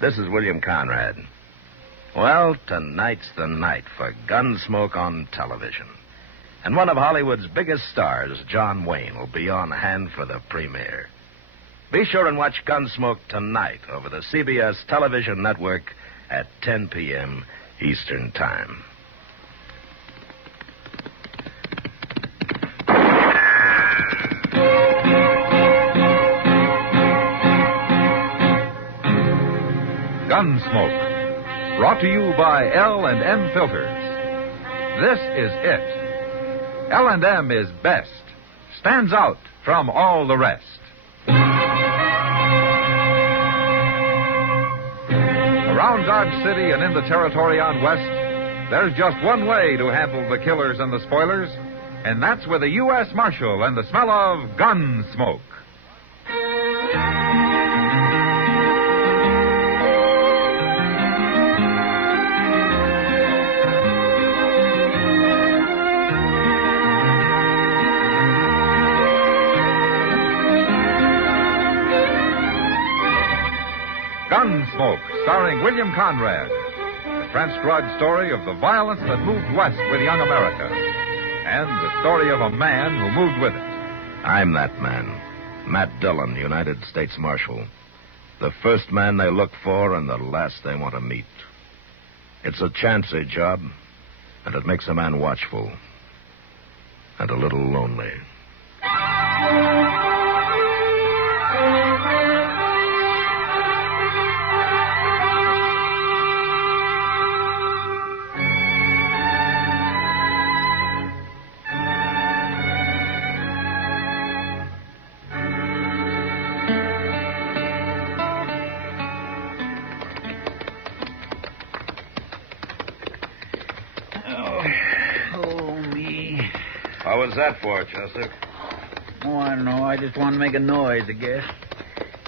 This is William Conrad. Well, tonight's the night for Gunsmoke on television. And one of Hollywood's biggest stars, John Wayne, will be on hand for the premiere. Be sure and watch Gunsmoke tonight over the CBS television network at 10 p.m. Eastern Time. Gunsmoke, brought to you by L&M Filters. This is it. L&M is best, stands out from all the rest. Around Dodge City and in the territory on West, there's just one way to handle the killers and the spoilers, and that's with a U.S. Marshal and the smell of Gunsmoke. Gunsmoke, starring William Conrad. The French drug story of the violence that moved west with young America. And the story of a man who moved with it. I'm that man, Matt Dillon, United States Marshal. The first man they look for and the last they want to meet. It's a chancy job, and it makes a man watchful. And a little lonely. What was that for, Chester? Oh, I don't know. I just wanted to make a noise, I guess.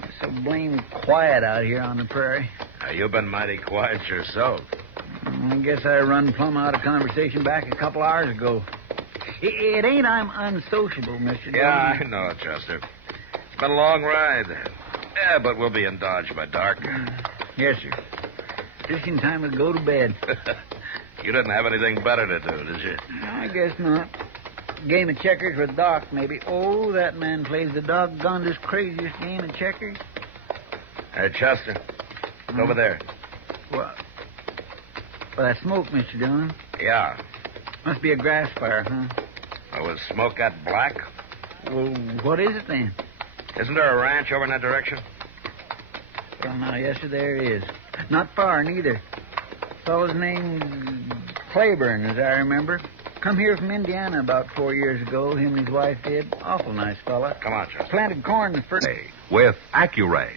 It's so blame quiet out here on the prairie. You've been mighty quiet yourself. I guess I run plumb out of conversation back a couple hours ago. It ain't I'm unsociable, Mr. Yeah, Dillon. I know, Chester. It's been a long ride. Yeah, but we'll be in Dodge by dark. Yes, sir. Just in time to go to bed. You didn't have anything better to do, did you? I guess not. Game of checkers with Doc, maybe. Oh, that man plays the doggonedest, craziest game of checkers. Hey, Chester. Look over there. What? Well, that smoke, Mr. Dillon. Yeah. Must be a grass fire, huh? Well, was smoke that black? Well, what is it then? Isn't there a ranch over in that direction? Well, now, yes, sir, there is. Not far, neither. Fellow's named Claiborne, as I remember. Come here from Indiana about 4 years ago. Him and his wife did. Awful nice fella. Come on, Chester. Planted corn the first day with Accuray.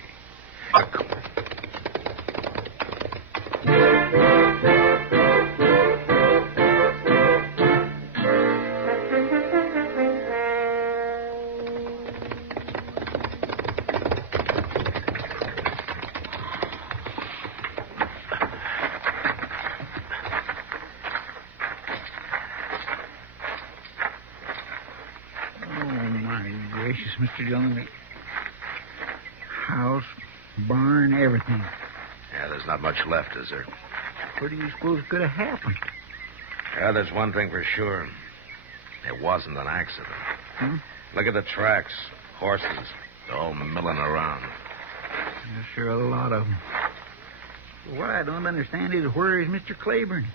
Mr. Dillon, house, barn, everything. Yeah, there's not much left, is there? What do you suppose could have happened? Yeah, there's one thing for sure. It wasn't an accident. Hmm? Look at the tracks. Horses. They're all milling around. There's sure a lot of them. What I don't understand is where is Mr. Claiborne?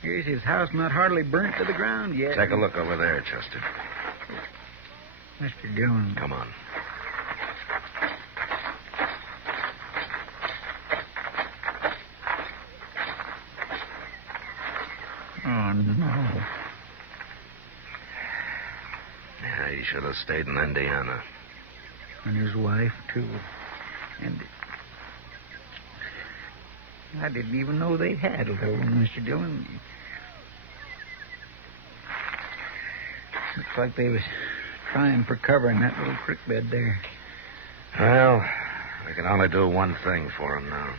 Here's his house not hardly burnt to the ground yet. Take a look over there, Chester. Mr. Dillon. Come on. Oh, no. Yeah, he should have stayed in Indiana. And his wife, too. And I didn't even know they had a little one, Mr. Dillon. Looks like they was trying for cover in that little creek bed there. Well, we can only do one thing for him now.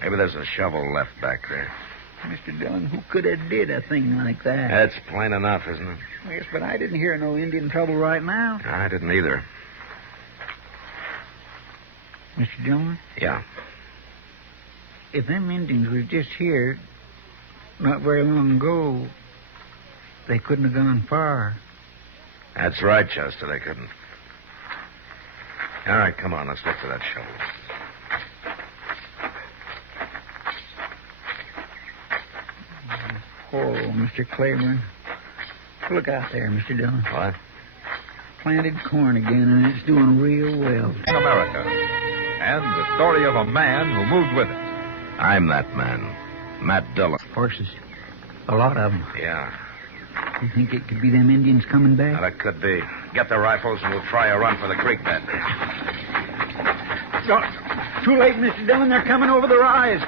Maybe there's a shovel left back there. Mr. Dillon, who could have did a thing like that? That's plain enough, isn't it? Yes, but I didn't hear no Indian trouble right now. I didn't either. Mr. Dillon? Yeah. if them Indians was just here not very long ago, they couldn't have gone far. That's right, Chester. They couldn't. All right, come on. Let's look for that shovel. Oh, Mr. Claiborne. Look out there, Mr. Dillon. What? Planted corn again, and it's doing real well. America. And the story of a man who moved with it. I'm that man, Matt Dillon. Horses. A lot of them. Yeah. You think it could be them Indians coming back? Well, it could be. Get the rifles and we'll try a run for the creek bed. No, too late, Mr. Dillon. They're coming over the rise.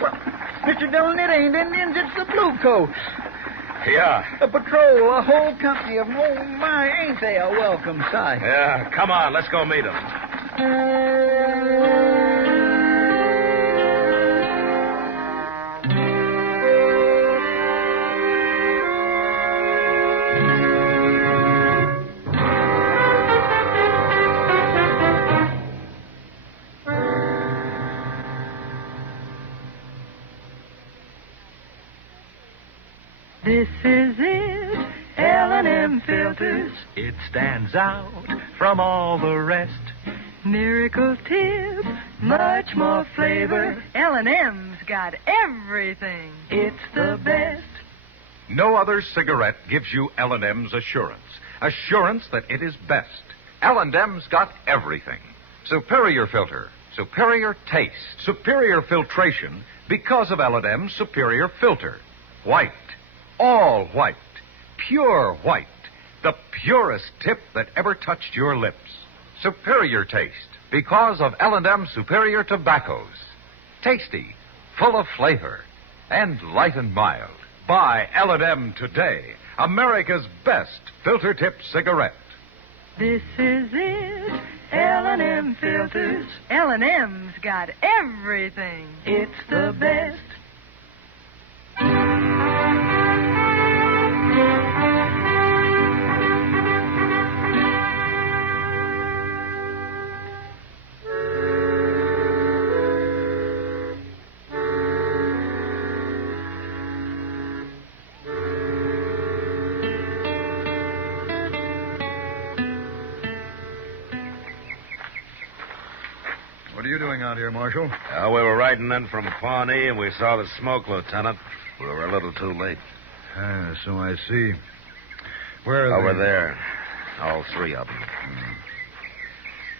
Well, Mr. Dillon, it ain't Indians. It's the Bluecoats. Yeah. A patrol, a whole company of them. Oh, my, ain't they a welcome sight? Yeah, come on. Let's go meet them. This is it, L&M filters. It stands out from all the rest. Miracle tip, much more flavor. L&M's got everything. It's the best. No other cigarette gives you L&M's assurance. Assurance that it is best. L&M's got everything. Superior filter, superior taste, superior filtration because of L&M's superior filter. White, all white, pure white, the purest tip that ever touched your lips. Superior taste because of L&M superior tobaccos. Tasty, full of flavor, and light and mild. Buy L&M today, America's best filter tip cigarette. This is it, L&M filters. L&M's got everything. It's the best. What are you doing out here, Marshal? We were riding in from Pawnee, and we saw the smoke, Lieutenant. We were a little too late. Ah, so I see. Where are Over they? there. All three of them.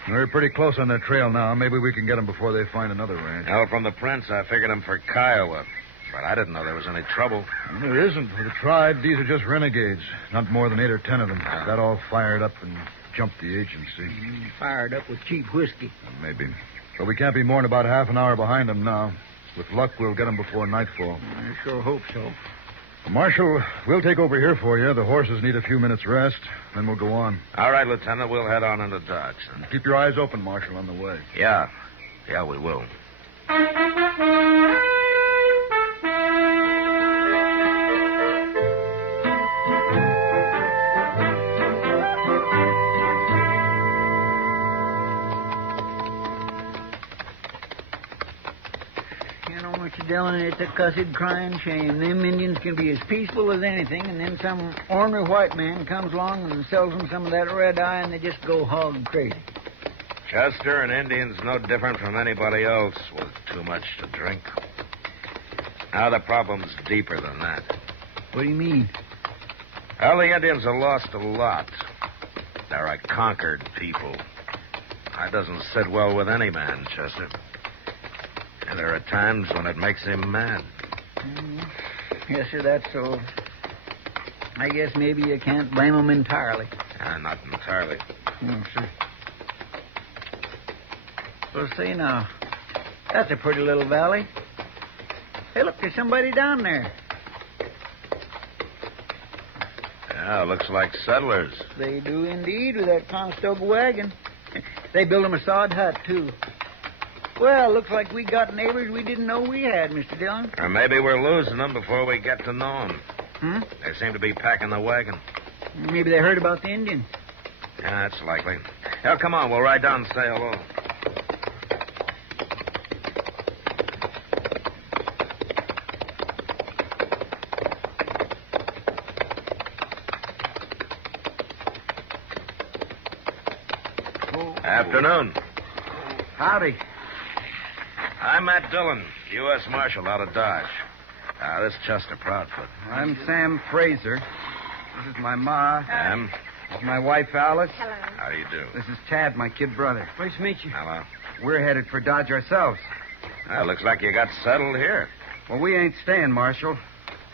We're pretty close on their trail now. Maybe we can get them before they find another ranch. Well, from the prints, I figured them for Kiowa. But I didn't know there was any trouble. Well, there isn't for the tribe. These are just renegades. Not more than 8 or 10 of them. Got all fired up and jumped the agency. Fired up with cheap whiskey. Maybe. But we can't be more than about half an hour behind them now. With luck, we'll get them before nightfall. I sure hope so. Marshal, we'll take over here for you. The horses need a few minutes' rest. Then we'll go on. All right, Lieutenant. We'll head on into Dodge. Keep your eyes open, Marshal, on the way. Yeah. Yeah, we will. Mr. Dillon, it's a cussed crying shame. Them Indians can be as peaceful as anything, and then some ornery white man comes along and sells them some of that red eye, and they just go hog crazy. Chester, an Indian's no different from anybody else with too much to drink. Now, the problem's deeper than that. What do you mean? Well, the Indians have lost a lot. They're a conquered people. That doesn't sit well with any man, Chester. And there are times when it makes him mad. Yes, sir, that's so. I guess maybe you can't blame him entirely. Not entirely. No, sir. Well, see now, that's a pretty little valley. Hey, look, there's somebody down there. Yeah, looks like settlers. They do indeed, with that Conestoga wagon. They built them a sod hut, too. Well, looks like we got neighbors we didn't know we had, Mr. Dillon. Or maybe we're losing them before we get to know them. Hmm? They seem to be packing the wagon. Maybe they heard about the Indians. Yeah, that's likely. Well, come on, we'll ride down and say hello. Afternoon. Howdy. I'm Matt Dillon, U.S. Marshal out of Dodge. This is Chester Proudfoot. I'm Sam Fraser. This is my ma. Sam. This is my wife, Alice. Hello. How do you do? This is Tad, my kid brother. Nice to meet you. Hello. We're headed for Dodge ourselves. Well, looks like you got settled here. Well, we ain't staying, Marshal.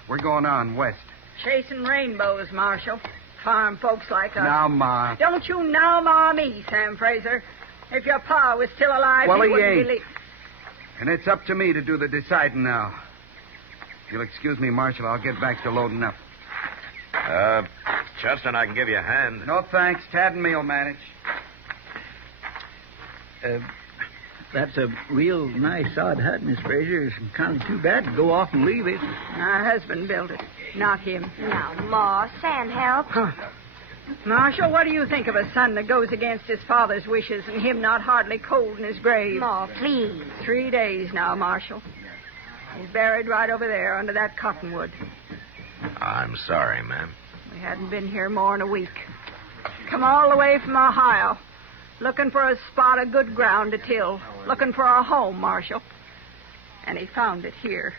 We're going on west. Chasing rainbows, Marshal. Farm folks like us. Now, Ma. Don't you now ma me, Sam Fraser. If your pa was still alive, Well, he he wouldn't ain't. believe... And it's up to me to do the deciding now. If you'll excuse me, Marshal, I'll get back to loading up. Chester and I can give you a hand. No, thanks. Tad and me'll manage. That's a real nice, odd hut, Miss Fraser. It's kind of too bad to go off and leave it. My husband built it, not him. Now, Ma, Sam, help. Marshal, what do you think of a son that goes against his father's wishes and him not hardly cold in his grave? Ma, please. 3 days now, Marshal. He's buried right over there under that cottonwood. I'm sorry, ma'am. We hadn't been here more than a week. Come all the way from Ohio, looking for a spot of good ground to till, looking for a home, Marshal. And he found it here.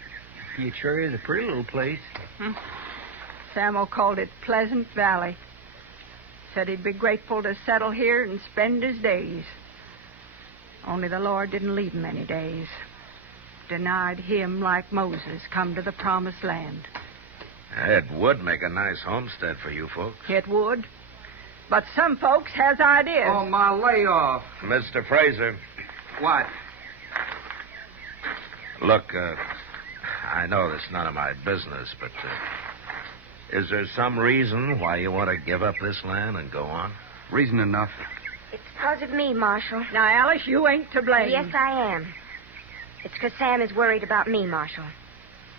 It sure is a pretty little place. Samuel called it Pleasant Valley. Said he'd be grateful to settle here and spend his days. Only the Lord didn't leave him any days. Denied him, like Moses, come to the promised land. It would make a nice homestead for you folks. It would. But some folks has ideas. Oh, Ma, lay off. Mr. Fraser, What? look, I know that's none of my business, but is there some reason why you want to give up this land and go on? Reason enough. It's because of me, Marshal. Now, Alice, you ain't to blame. Yes, I am. It's because Sam is worried about me, Marshal.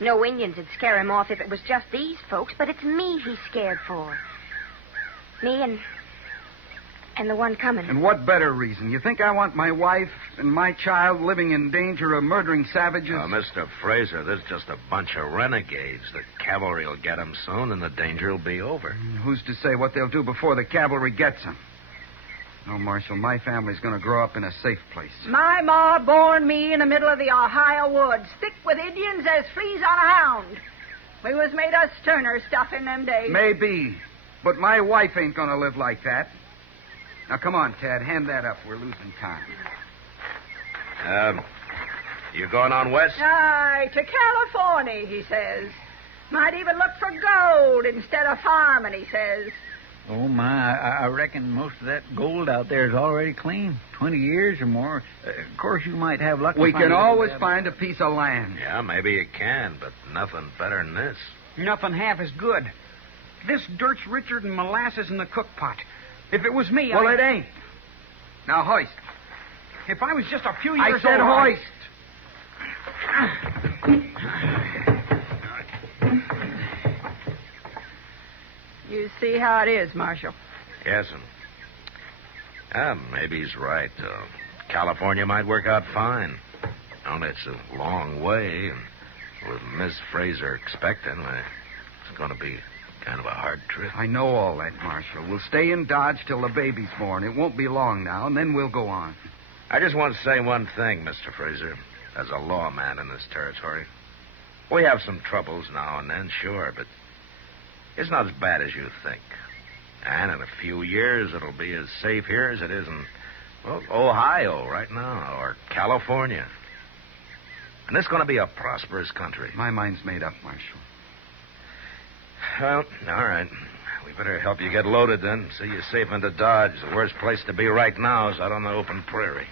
No Indians would scare him off if it was just these folks, but it's me he's scared for. Me and the one coming. And what better reason? You think I want my wife and my child living in danger of murdering savages? Mr. Fraser, there's just a bunch of renegades. The cavalry will get 'em soon, and the danger will be over. Who's to say what they'll do before the cavalry gets them? No, Marshal, my family's going to grow up in a safe place. My ma born me in the middle of the Ohio woods, thick with Indians as fleas on a hound. We was made of sterner stuff in them days. Maybe, but my wife ain't going to live like that. Now, come on, Tad, hand that up. We're losing time. You going on west? Aye, to California, he says. Might even look for gold instead of farming, he says. Oh, my, I reckon most of that gold out there is already clean. 20 years or more. Of course, you might have luck. We can always find a piece of land. Yeah, maybe you can, but nothing better than this. Nothing half as good. This dirt's richer than molasses in the cook pot. If it was me, Well, it ain't. Now, hoist. If I was just a few years I said old... hoist. You see how it is, Marshal. Yes'm. Maybe he's right. California might work out fine. Only it's a long way, and with Miss Fraser expecting, it's going to be kind of a hard trip. I know all that, Marshal. We'll stay in Dodge till the baby's born. It won't be long now, and then we'll go on. I just want to say one thing, Mr. Fraser, as a lawman in this territory. We have some troubles now and then, sure, but it's not as bad as you think. And in a few years, it'll be as safe here as it is in, well, Ohio right now, or California. And it's going to be a prosperous country. My mind's made up, Marshal. Well, all right. We better help you get loaded then. See you safe into Dodge. The worst place to be right now is out on the open prairie.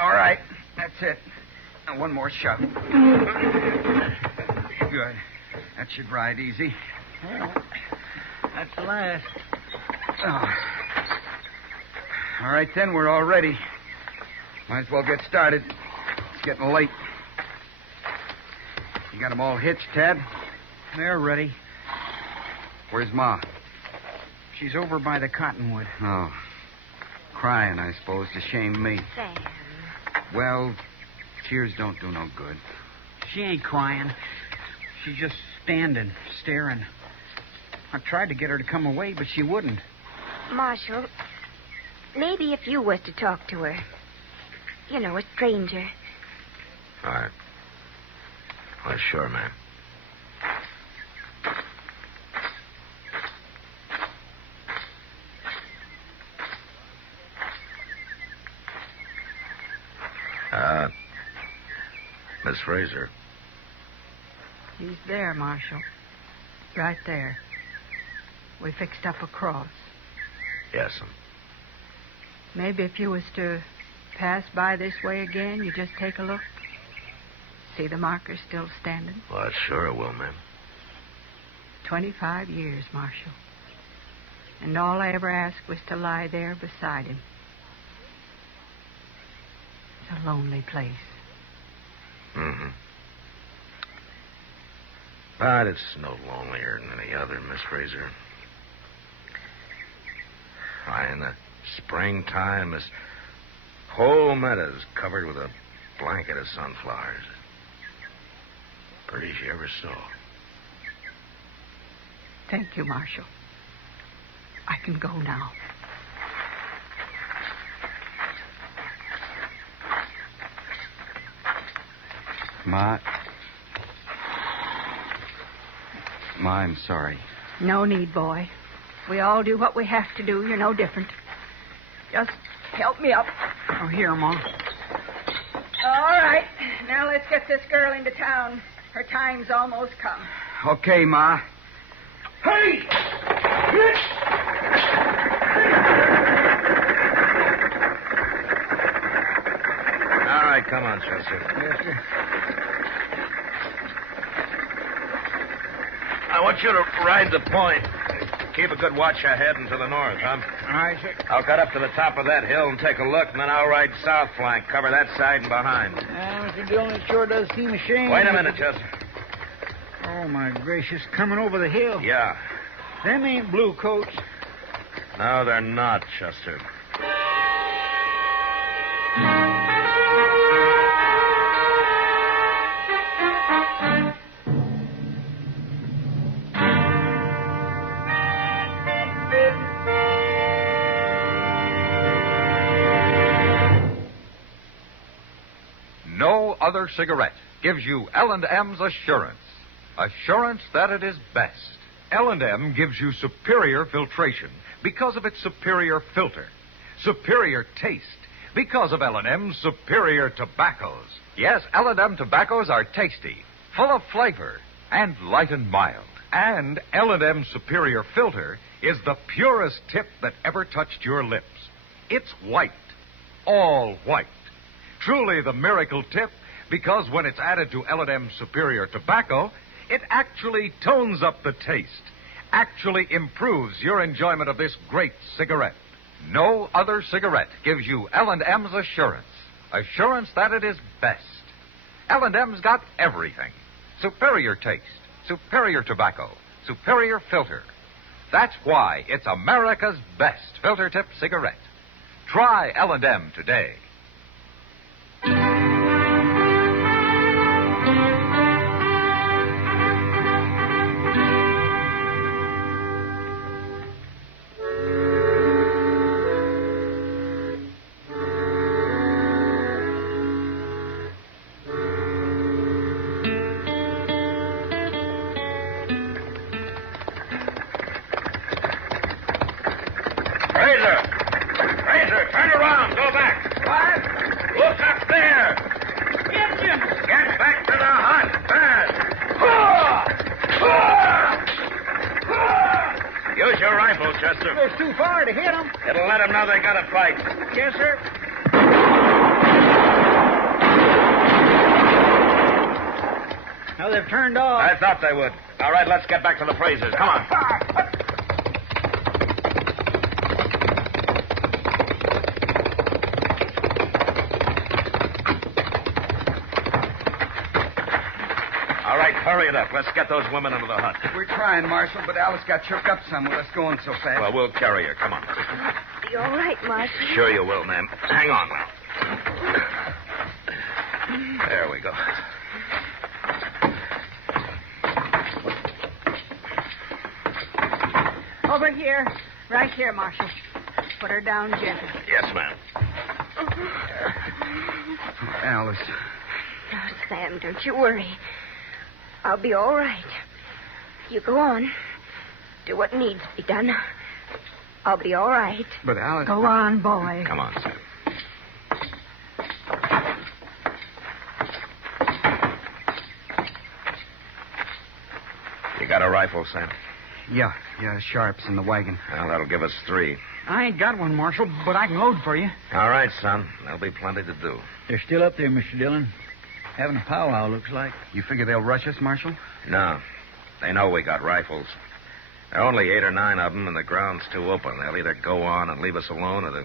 All right. That's it. Now, one more shove. Good. That should ride easy. Well, that's the last. Oh. All right, then. We're all ready. Might as well get started. It's getting late. You got them all hitched, Tad? They're ready. Where's Ma? She's over by the cottonwood. Oh. crying, I suppose, to shame me. Sam. Well, tears don't do no good. She ain't crying. She's just standing, staring. I tried to get her to come away, but she wouldn't. Marshal, maybe if you was to talk to her. You know, a stranger. All right. Well, sure, man. Miss Fraser. He's there, Marshal. Right there. We fixed up a cross. Yes'm. Maybe if you was to pass by this way again, you just take a look. See the marker still standing? Well, sure I will, ma'am. 25 years, Marshal. And all I ever asked was to lie there beside him. It's a lonely place. Mm-hmm. But it's no lonelier than any other, Miss Fraser. Why, in the springtime, this whole meadow's covered with a blanket of sunflowers. Pretty she ever saw. Thank you, Marshal. I can go now. Ma, I'm sorry. No need, boy. We all do what we have to do. You're no different. Just help me up. Oh, here, Ma. All right. Now let's get this girl into town. Her time's almost come. Okay, Ma. Hey! All right, come on, Chester. Yes, sir. I want you to ride the point. Keep a good watch ahead and to the north, huh? All right, sir. I'll cut up to the top of that hill and take a look, and then I'll ride south flank, cover that side and behind. Mr. Dillon, it sure does seem a shame. Wait a minute, Chester. Oh, my gracious. Coming over the hill. Yeah. Them ain't blue coats. No, they're not, Chester. No other cigarette gives you L&M's assurance. Assurance that it is best. L&M gives you superior filtration because of its superior filter. Superior taste because of L&M's superior tobaccos. Yes, L&M tobaccos are tasty, full of flavor, and light and mild. And L&M superior filter is the purest tip that ever touched your lips. It's white. All white. Truly the miracle tip, because when it's added to L&M superior tobacco, it actually tones up the taste, actually improves your enjoyment of this great cigarette. No other cigarette gives you L&M's assurance. Assurance that it is best. L&M's got everything. Superior taste, superior tobacco, superior filter. That's why it's America's best filter tip cigarette. Try L&M today. Fraser, turn around. Go back. What? Look up there. Engines! Get back to the hut. Fast. Use your rifle, Chester. Goes too far to hit them. It'll let them know they got to fight. Yes, sir. Now they've turned off. I thought they would. All right, let's get back to the Frasers. Come on. All right, hurry it up. Let's get those women into the hut. We're trying, Marshal, but Alice got shook up some with us going so fast. Well, we'll carry her. Come on. be all right, Marshal. Sure you will, ma'am. Hang on now. There we go. Over here. Right here, Marshal. Put her down gently. Yes, ma'am. Alice. No, Sam, don't you worry. I'll be all right. You go on. Do what needs to be done. I'll be all right. But Alice... Go on, boy. Come on, Sam. You got a rifle, Sam? Yeah, Sharp's in the wagon. Well, that'll give us 3. I ain't got one, Marshal, but I can load for you. All right, son. There'll be plenty to do. They're still up there, Mr. Dillon. Having a powwow, looks like. You figure they'll rush us, Marshal? No. They know we got rifles. There are only 8 or 9 of them, and the ground's too open. They'll either go on and leave us alone, or they'll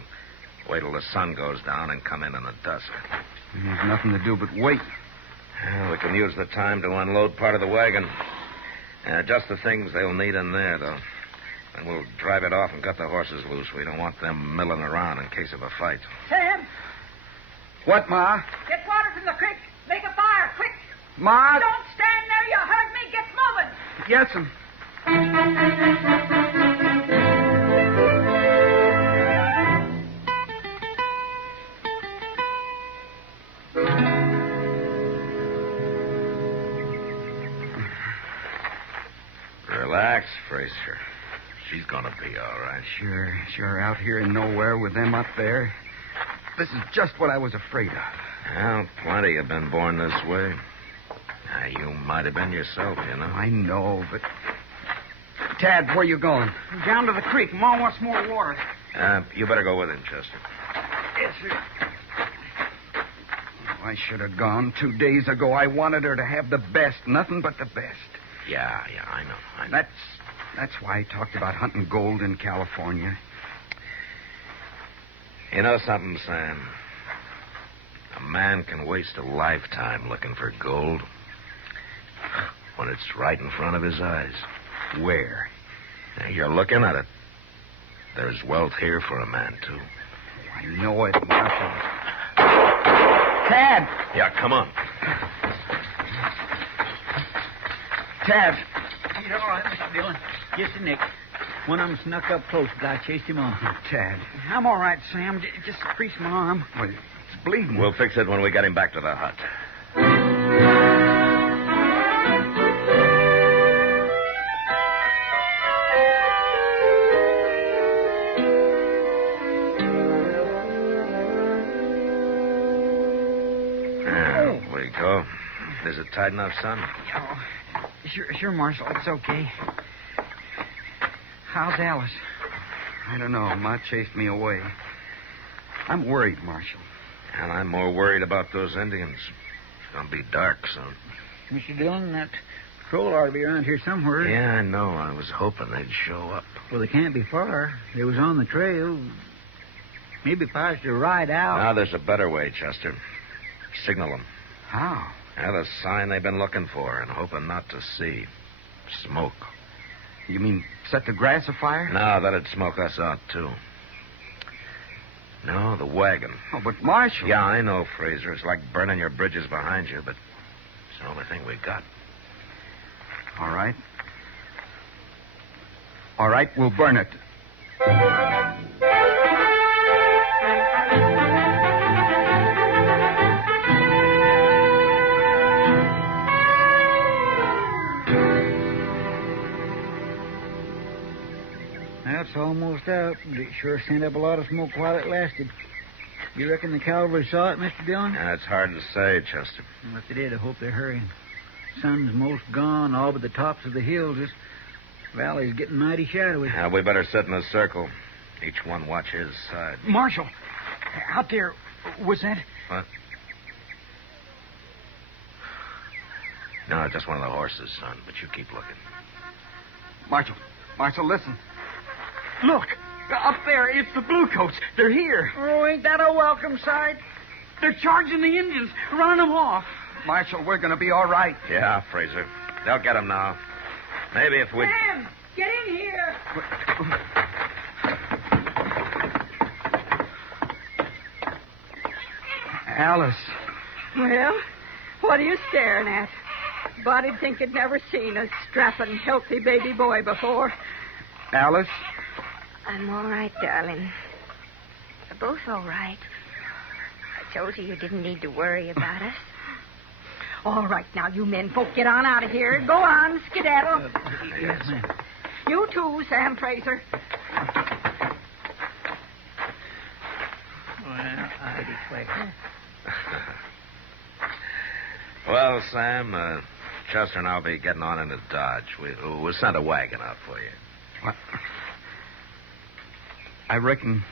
wait till the sun goes down and come in the dusk. There's nothing to do but wait. Well, we can use the time to unload part of the wagon. Just the things they'll need in there, though. And we'll drive it off and cut the horses loose. We don't want them milling around in case of a fight. Sam, What, Ma? get water from the creek. Make a fire, quick. Ma? Don't stand there. You heard me. Get moving. Yes'm. Relax, Fraser. She's gonna be all right. Sure, out here in nowhere with them up there. This is just what I was afraid of. Well, plenty have been born this way. You might have been yourself, you know. I know, but... Tad, where you going? Down to the creek. Ma wants more water. You better go with him, Chester. Yes, sir. I should have gone 2 days ago. I wanted her to have the best, nothing but the best. Yeah, I know. That's why I talked about hunting gold in California. You know something, Sam? A man can waste a lifetime looking for gold when it's right in front of his eyes. Where? Now, you're looking at it. There's wealth here for a man, too. I know it, Marshal. Tad! Yeah, come on. Tad! He's all right, Mr. Dillon. Just a nick. One of them snuck up close, but I chased him off. Tad. I'm all right, Sam. Just crease my arm. Well, it's bleeding. We'll fix it when we get him back to the hut. There we go. Is it tight enough, son? Oh, sure, Marshal. It's okay. How's Alice? I don't know. Ma chased me away. I'm worried, Marshal. And I'm more worried about those Indians. It's going to be dark soon. Mr. Dillon, that patrol ought to be around here somewhere. Yeah, I know. I was hoping they'd show up. Well, they can't be far. They was on the trail. Maybe if I was to ride out. Now, there's a better way, Chester. Signal them. How? Yeah, the sign they've been looking for and hoping not to see. Smoke. You mean set the grass afire? No, that'd smoke us out, too. No, the wagon. Oh, but Marshal... Yeah, I know, Fraser. It's like burning your bridges behind you, but it's the only thing we got. All right. All right, we'll burn it. That's almost out. It sure sent up a lot of smoke while it lasted. You reckon the cavalry saw it, Mr. Dillon? Yeah, it's hard to say, Chester. Well, if they did, I hope they're hurrying. Sun's most gone, all but the tops of the hills. This valley's getting mighty shadowy. Yeah, we better sit in a circle. Each one watch his side. Marshal, out there, was that... What? No, just one of the horses, son, but you keep looking. Marshal, listen. Look, up there, it's the Bluecoats. They're here. Oh, ain't that a welcome sight? They're charging the Indians, running them off. Marshal, we're going to be all right. Yeah, Fraser. They'll get him now. Maybe if we... Sam, get in here. Alice. Well, what are you staring at? Body'd think you'd never seen a strapping, healthy baby boy before. Alice? I'm all right, darling. We're both all right. I told you didn't need to worry about us. All right, now, you men folk, get on out of here. Go on, skedaddle. Yes, ma'am. You too, Sam Fraser. Well, I declare. Well, Sam, Chester and I'll be getting on into Dodge. We'll send a wagon out for you. What? I reckon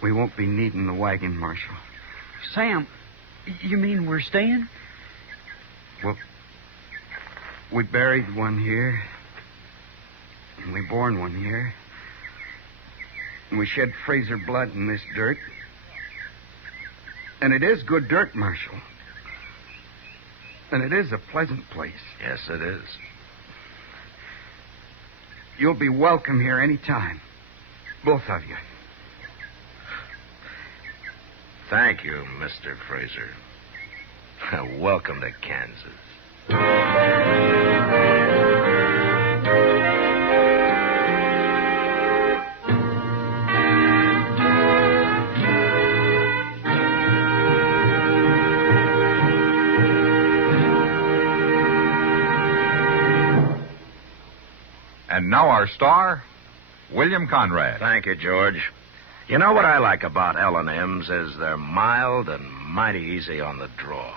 we won't be needing the wagon, Marshal. Sam, you mean we're staying? Well, we buried one here, and we born one here, and we shed Fraser blood in this dirt. And it is good dirt, Marshal. And it is a pleasant place. Yes, it is. You'll be welcome here any time. Both of you. Thank you, Mr. Fraser. Welcome to Kansas. And now our star, William Conrad. Thank you, George. You know what I like about L&M's is they're mild and mighty easy on the draw.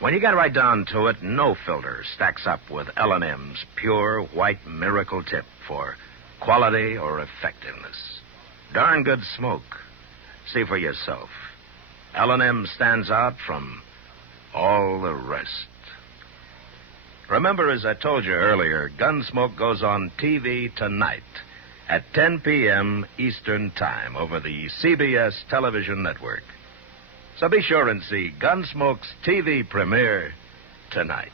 When you get right down to it, no filter stacks up with L&M's pure white miracle tip for quality or effectiveness. Darn good smoke. See for yourself. L&M stands out from all the rest. Remember, as I told you earlier, Gunsmoke goes on TV tonight at 10 p.m. Eastern Time over the CBS television network. So be sure and see Gunsmoke's TV premiere tonight.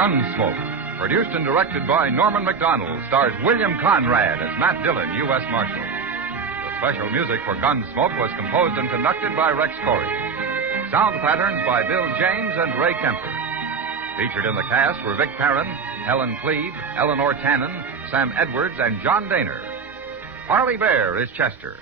Gunsmoke, produced and directed by Norman Macdonnell, stars William Conrad as Matt Dillon, U.S. Marshal. The special music for Gunsmoke was composed and conducted by Rex Corey. Sound patterns by Bill James and Ray Kemper. Featured in the cast were Vic Perrin, Helen Cleve, Eleanor Tannen, Sam Edwards, and John Daner. Harley Bear is Chester.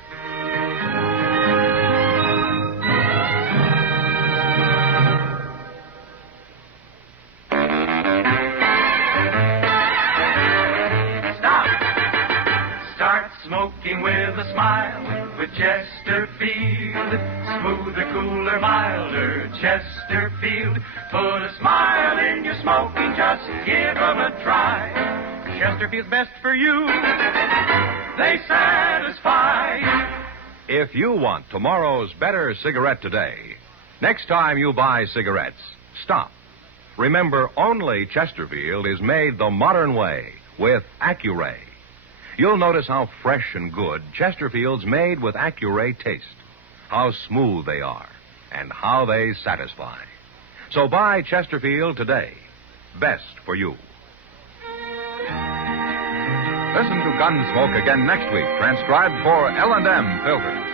Smoking with a smile with Chesterfield. Smoother, cooler, milder Chesterfield. Put a smile in your smoking, just give 'em a try. Chesterfield's best for you. They satisfy. If you want tomorrow's better cigarette today, next time you buy cigarettes, stop. Remember, only Chesterfield is made the modern way with Accuray. You'll notice how fresh and good Chesterfield's made with Accuray taste, how smooth they are, and how they satisfy. So buy Chesterfield today. Best for you. Listen to Gunsmoke again next week, transcribed for L&M Filters.